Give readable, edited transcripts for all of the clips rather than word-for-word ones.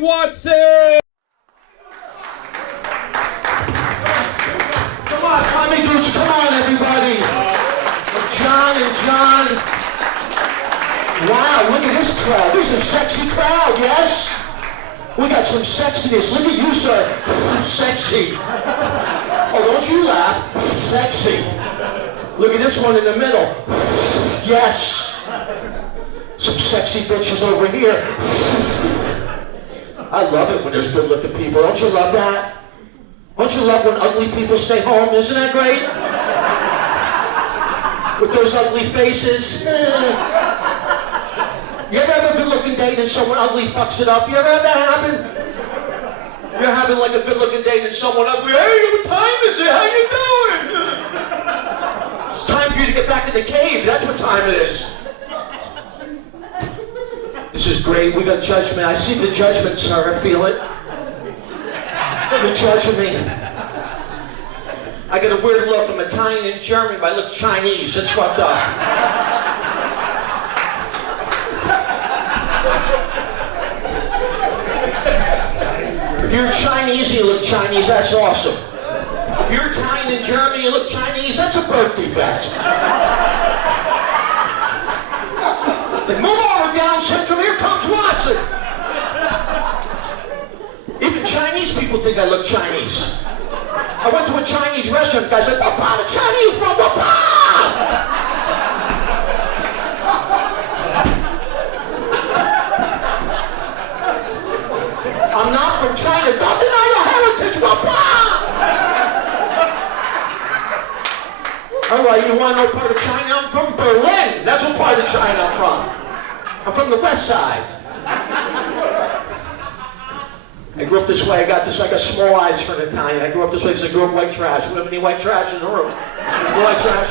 Watson! Come on, Tommy Gooch, come on, everybody. John and John. Wow, look at this crowd. This is a sexy crowd, yes? We got some sexiness. Look at you, sir. Sexy. Oh, don't you laugh. Sexy. Look at this one in the middle. Yes. Some sexy bitches over here. I love it when there's good-looking people. Don't you love that? Don't you love when ugly people stay home? Isn't that great? With those ugly faces. You ever have a good-looking date and someone ugly fucks it up? You ever have that happen? You're having like a good-looking date and someone ugly, hey, what time is it? How you doing? It's time for you to get back in the cave. That's what time it is. This is great. We got judgment. I see the judgment, sir. I feel it. You're judging me. I get a weird look. I'm Italian and German, but I look Chinese. It's fucked up. If you're Chinese and you look Chinese, that's awesome. If you're Italian and German, you look Chinese, that's a birth defect. Like, move over, Down Central, here comes Watson. Even Chinese people think I look Chinese. I went to a Chinese restaurant, the guy's like, what part of China are you from? What part? I'm not from China. Don't deny your heritage, what part? All right, you want to know what part of China? I'm from Berlin. That's what part of China I'm from. I'm from the west side. I grew up this way. I got small eyes for an Italian. I grew up this way because I grew up white trash. We have any white trash in the room? White trash?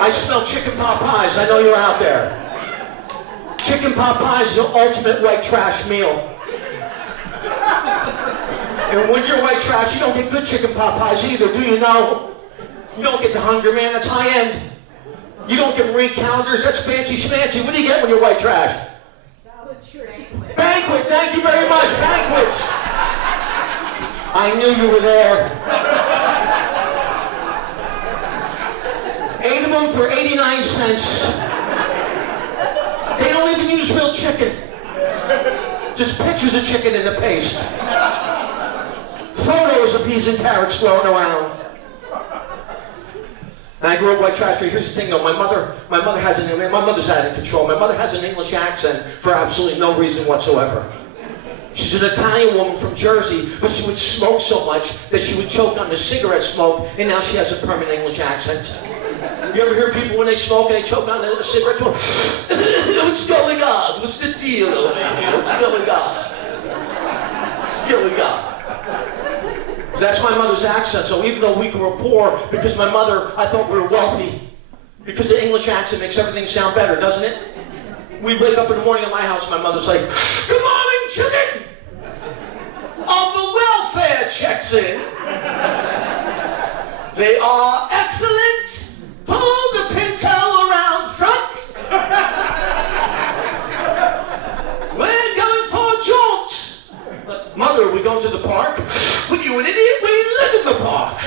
I smell chicken pot pies. I know you're out there. Chicken pot pies is the ultimate white trash meal. And when you're white trash, you don't get good chicken pot pies either, do you know? You don't get the Hunger Man, that's high end. You don't get Marie Callender's, that's fancy schmancy. What do you get when you're white trash? Banquet, thank you very much, Banquet. I knew you were there. 8 of them for 89 cents. They don't even use real chicken. Just pictures of chicken in the paste. Photos of peas and carrots thrown around. And I grew up white trash. Here's the thing though, my mother's out of control. My mother has an English accent for absolutely no reason whatsoever. She's an Italian woman from Jersey, but she would smoke so much that she would choke on the cigarette smoke, and now she has a permanent English accent. You ever hear people when they smoke and they choke on the cigarette smoke? What's going on? What's the deal over here? What's going on? What's going on? That's my mother's accent, so even though we were poor, because my mother, I thought we were wealthy. Because the English accent makes everything sound better, doesn't it? We wake up in the morning at my house, my mother's like, good morning, children! All the welfare checks in. They are excellent. Pull the pinto around front. We're going for a jaunt. Mother, are we going to the park? When you an idiot, we live in the park.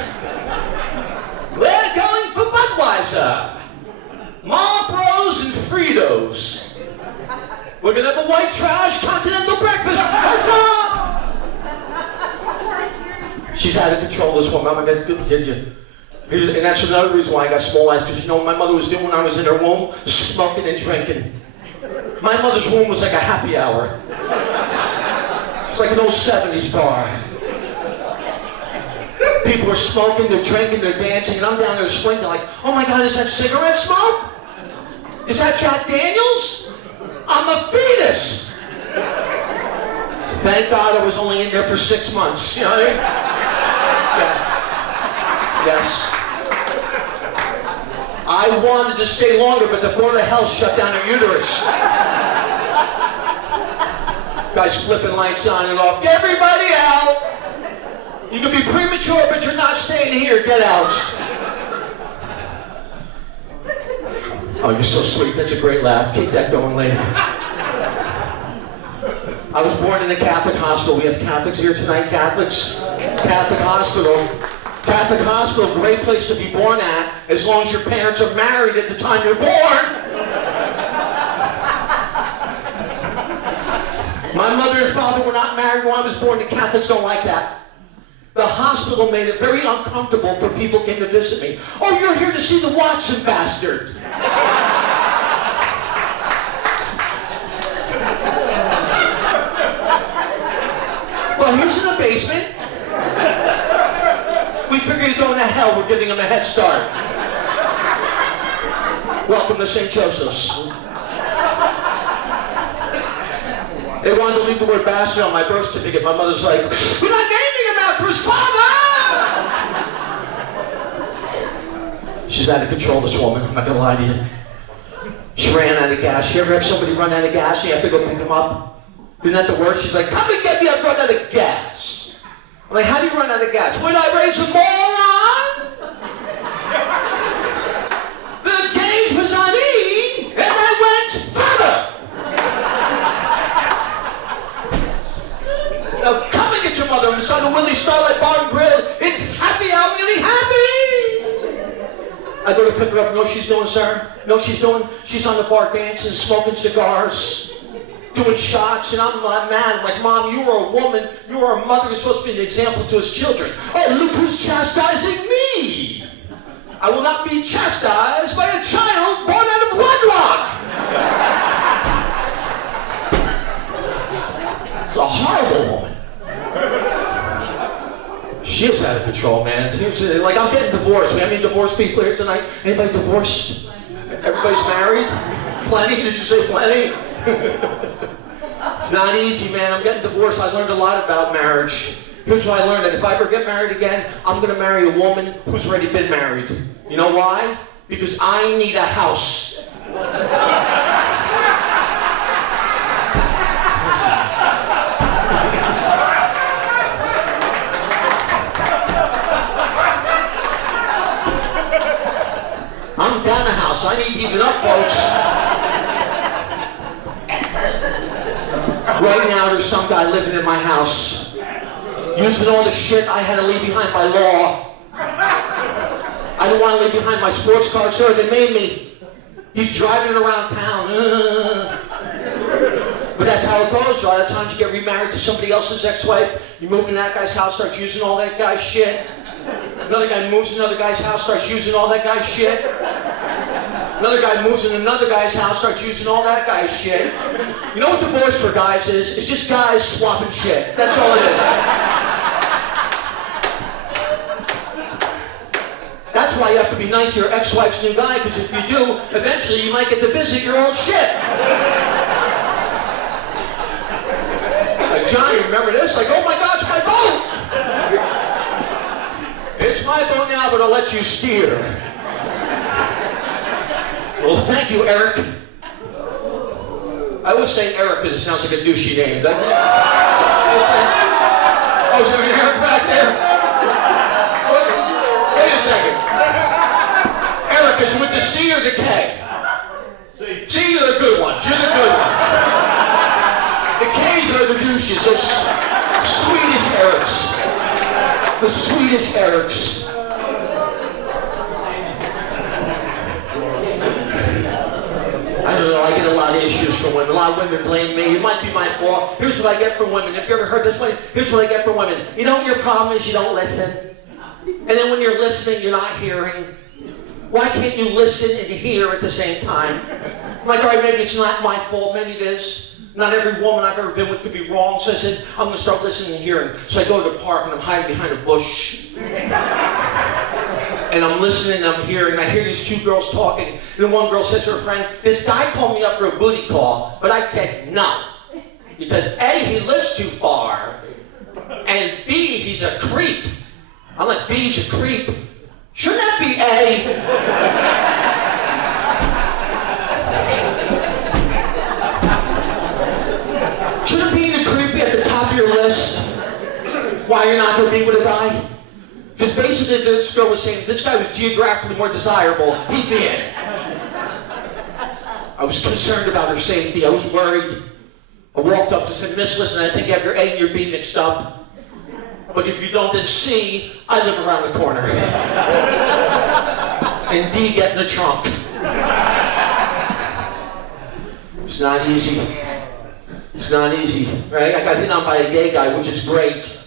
We're going for Budweiser. Marlboros and Fritos. We're going to have a white trash continental breakfast. Huzzah! She's out of control, this woman. I'm going to get you. And that's another reason why I got small eyes, because you know what my mother was doing when I was in her womb? Smoking and drinking. My mother's womb was like a happy hour. It's like an old 70s bar. People are smoking, they're drinking, they're dancing, and I'm down there squinting like, oh my God, is that cigarette smoke? Is that Jack Daniels? I'm a fetus! Thank God I was only in there for 6 months, you know what I mean? Yeah. Yes. I wanted to stay longer, but the Board of Health shut down her uterus. Guys flipping lights on and off. Get everybody out! You can be premature, but you're not staying here. Get out. Oh, you're so sweet. That's a great laugh. Keep that going, lady. I was born in a Catholic hospital. We have Catholics here tonight, Catholics. Catholic hospital. Catholic hospital, great place to be born at, as long as your parents are married at the time you're born. My mother and father were not married when I was born. The Catholics don't like that. The hospital made it very uncomfortable for people who came to visit me. Oh, you're here to see the Watson bastard. Well, he's in the basement. We figure he's going to hell. We're giving him a head start. Welcome to St. Joseph's. They wanted to leave the word bastard on my birth certificate. My mother's like, we're not naming him after his father! She's out of control, this woman. I'm not going to lie to you. She ran out of gas. You ever have somebody run out of gas and you have to go pick them up? Isn't that the worst? She's like, come and get me, I've run out of gas. I'm like, how do you run out of gas? When I raise a moron? The gauge was on E, and I went further. Now come and get your mother inside the Willie Starlight Bar and Grill. It's happy, I'm really happy. I go to pick her up. You know what she's doing, sir? You know what she's doing? She's on the bar dancing, smoking cigars, doing shots, and I'm mad. I'm like, Mom, you are a woman. You are a mother. You're supposed to be an example to his children. Oh, look who's chastising me. I will not be chastised by a child born out of wedlock. It's a horrible woman. She is out of control, man. Seriously, like, I'm getting divorced. We have any divorced people here tonight? Anybody divorced? Everybody's married? Plenty? Did you say plenty? It's not easy, man. I'm getting divorced. I learned a lot about marriage. Here's what I learned, that if I ever get married again, I'm going to marry a woman who's already been married. You know why? Because I need a house. I'm down a house. I need to heat it up, folks. Right now, there's some guy living in my house, using all the shit I had to leave behind by law. I didn't want to leave behind my sports car, sir. They made me. He's driving around town. But that's how it goes. A lot of times you get remarried to somebody else's ex-wife. You move in that guy's house, starts using all that guy's shit. Another guy moves in another guy's house, starts using all that guy's shit. Another guy moves in another guy's house, starts using all that guy's shit. You know what divorce for guys is? It's just guys swapping shit. That's all it is. That's why you have to be nice to your ex-wife's new guy, because if you do, eventually you might get to visit your old shit. Like, Johnny, remember this? Like, oh my God, it's my boat! It's my boat now, but I'll let you steer. Well, thank you, Eric. I always say Eric because it sounds like a douchey name, doesn't it? Oh, is there an Eric back there? Wait a second. Eric, is it with the C or the K? C, you're the good ones. You're the good ones. The K's are the douches. Those Swedish Erics. The Swedish Erics. I don't know, I get a lot of issues from women. A lot of women blame me. It might be my fault. Here's what I get from women. Have you ever heard this one? Here's what I get from women. You know what your problem is? You don't listen. And then when you're listening, you're not hearing. Why can't you listen and hear at the same time? I'm like, all right, maybe it's not my fault. Maybe it is. Not every woman I've ever been with could be wrong. So I said, I'm going to start listening and hearing. So I go to the park and I'm hiding behind a bush. And I'm listening and I'm hearing. I hear these two girls talking. And then one girl says to her friend, this guy called me up for a booty call. But I said no. Because A, he lives too far. And B, he's a creep. I'm like, B, he's a creep. Shouldn't that be A? Shouldn't being a creep be at the top of your list? Why you're not going to be with a guy? Because basically this girl was saying, if this guy was geographically more desirable, he'd be in. I was concerned about her safety. I was worried. I walked up and said, Miss, listen, I think you have your A and your B mixed up. But if you don't, then C, I live around the corner. And D, get in the trunk. It's not easy. It's not easy, right? I got hit on by a gay guy, which is great.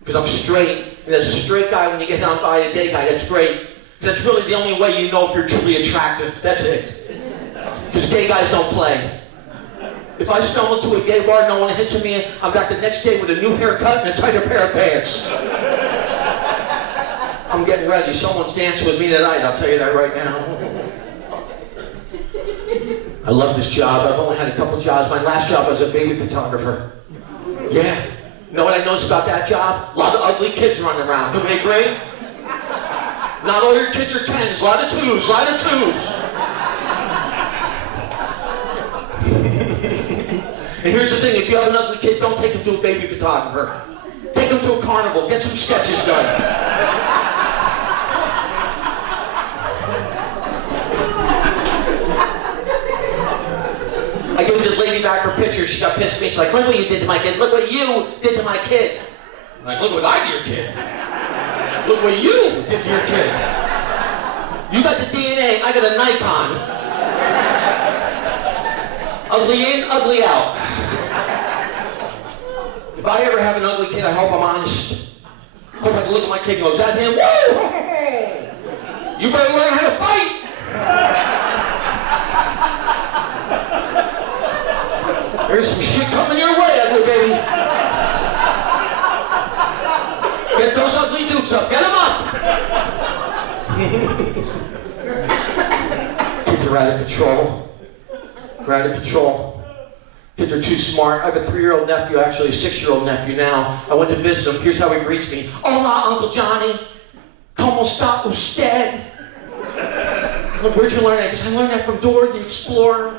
Because I'm straight. And as a straight guy, when you get hit on by a gay guy, that's great. Because that's really the only way you know if you're truly attractive. That's it. Because gay guys don't play. If I stumble into a gay bar, no one hits me, I'm back the next day with a new haircut and a tighter pair of pants. I'm getting ready. Someone's dancing with me tonight, I'll tell you that right now. I love this job. I've only had a couple jobs. My last job was a baby photographer. Yeah. You know what I noticed about that job? A lot of ugly kids running around. Don't they agree? Not all your kids are 10s. A lot of 2s. A lot of 2s. And here's the thing, if you have an ugly kid, don't take him to a baby photographer. Take him to a carnival, get some sketches done. I gave this lady back her picture, she got pissed at me, she's like, look what you did to my kid, look what you did to my kid. I'm like, look what I did to your kid. Look what you did to your kid. You got the DNA, I got a Nikon. Ugly in, ugly out. If I ever have an ugly kid, I hope I'm honest. I hope I can look at my kid and go, is that him? Woo! You better learn how to fight! There's some shit coming your way, ugly baby. Get those ugly dudes up, get them up! Kids are out of control. They're out of control. Kids are too smart. I have a 3-year-old nephew, actually a 6-year-old nephew now. I went to visit him. Here's how he greets me. Hola, Uncle Johnny. ¿Cómo está usted? Look, where'd you learn that? Because I learned that from Dora the Explorer.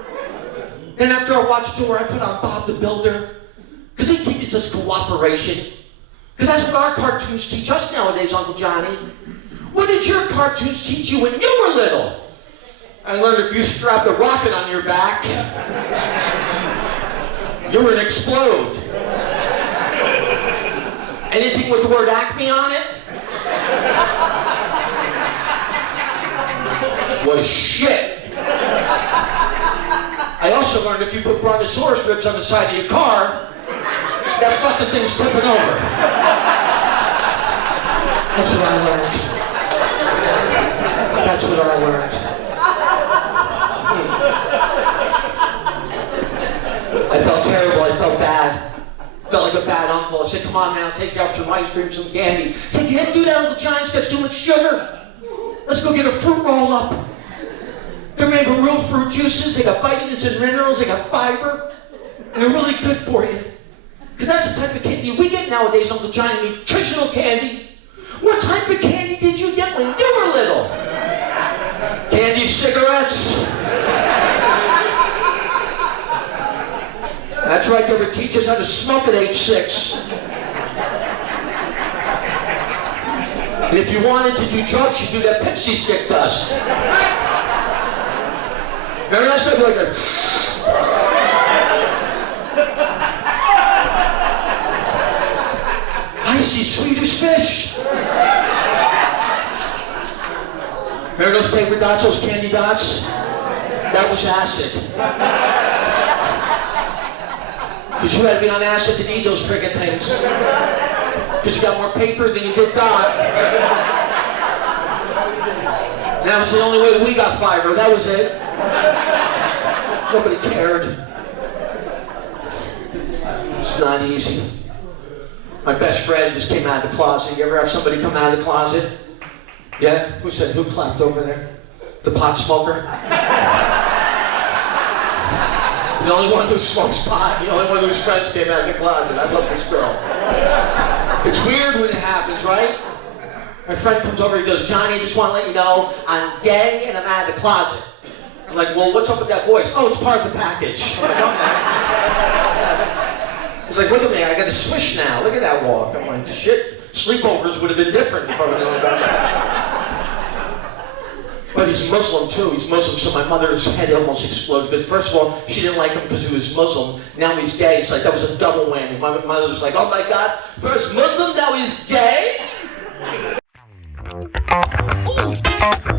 Then after I watched Dora, I put on Bob the Builder. Because he teaches us cooperation. Because that's what our cartoons teach us nowadays, Uncle Johnny. What did your cartoons teach you when you were little? I learned if you strapped a rocket on your back, you would explode. Anything with the word Acme on it was shit. I also learned if you put brontosaurus ribs on the side of your car, that fucking thing's tipping over. That's what I learned. That's what I learned. I felt terrible, I felt bad. Felt like a bad uncle. I said, come on now, take you out for some ice cream, some candy. I said, you can't do that, Uncle John, it's got too much sugar. Let's go get a fruit roll up. They're made with real fruit juices, they got vitamins and minerals, they got fiber, and they're really good for you. Because that's the type of candy we get nowadays, Uncle John, nutritional candy. What type of candy did you get when you were little? Candy cigarettes? That's right, they would teach us how to smoke at age 6. And if you wanted to do drugs, you do that pixie stick dust. Remember that stuff like that? I see Swedish fish. Remember those paper dots, those candy dots? That was acid. Because you had to be on acid to eat those friggin' things. Because you got more paper than you did dot. And that was the only way that we got fiber. That was it. Nobody cared. It's not easy. My best friend just came out of the closet. You ever have somebody come out of the closet? Yeah? Who said, who clapped over there? The pot smoker? The only one who smokes pot, the only one whose friends came out of the closet. I love this girl. It's weird when it happens, right? My friend comes over, he goes, Johnny, I just want to let you know, I'm gay and I'm out of the closet. I'm like, well, what's up with that voice? Oh, it's part of the package. I'm like, okay. He's like, look at me, I got a swish now. Look at that walk. I'm like, shit, sleepovers would have been different if I would have known about that. But he's Muslim too. He's Muslim, so my mother's head almost exploded. Because first of all, she didn't like him because he was Muslim. Now he's gay. It's like that was a double whammy. My mother was like, "Oh my God! First Muslim, now he's gay." Ooh.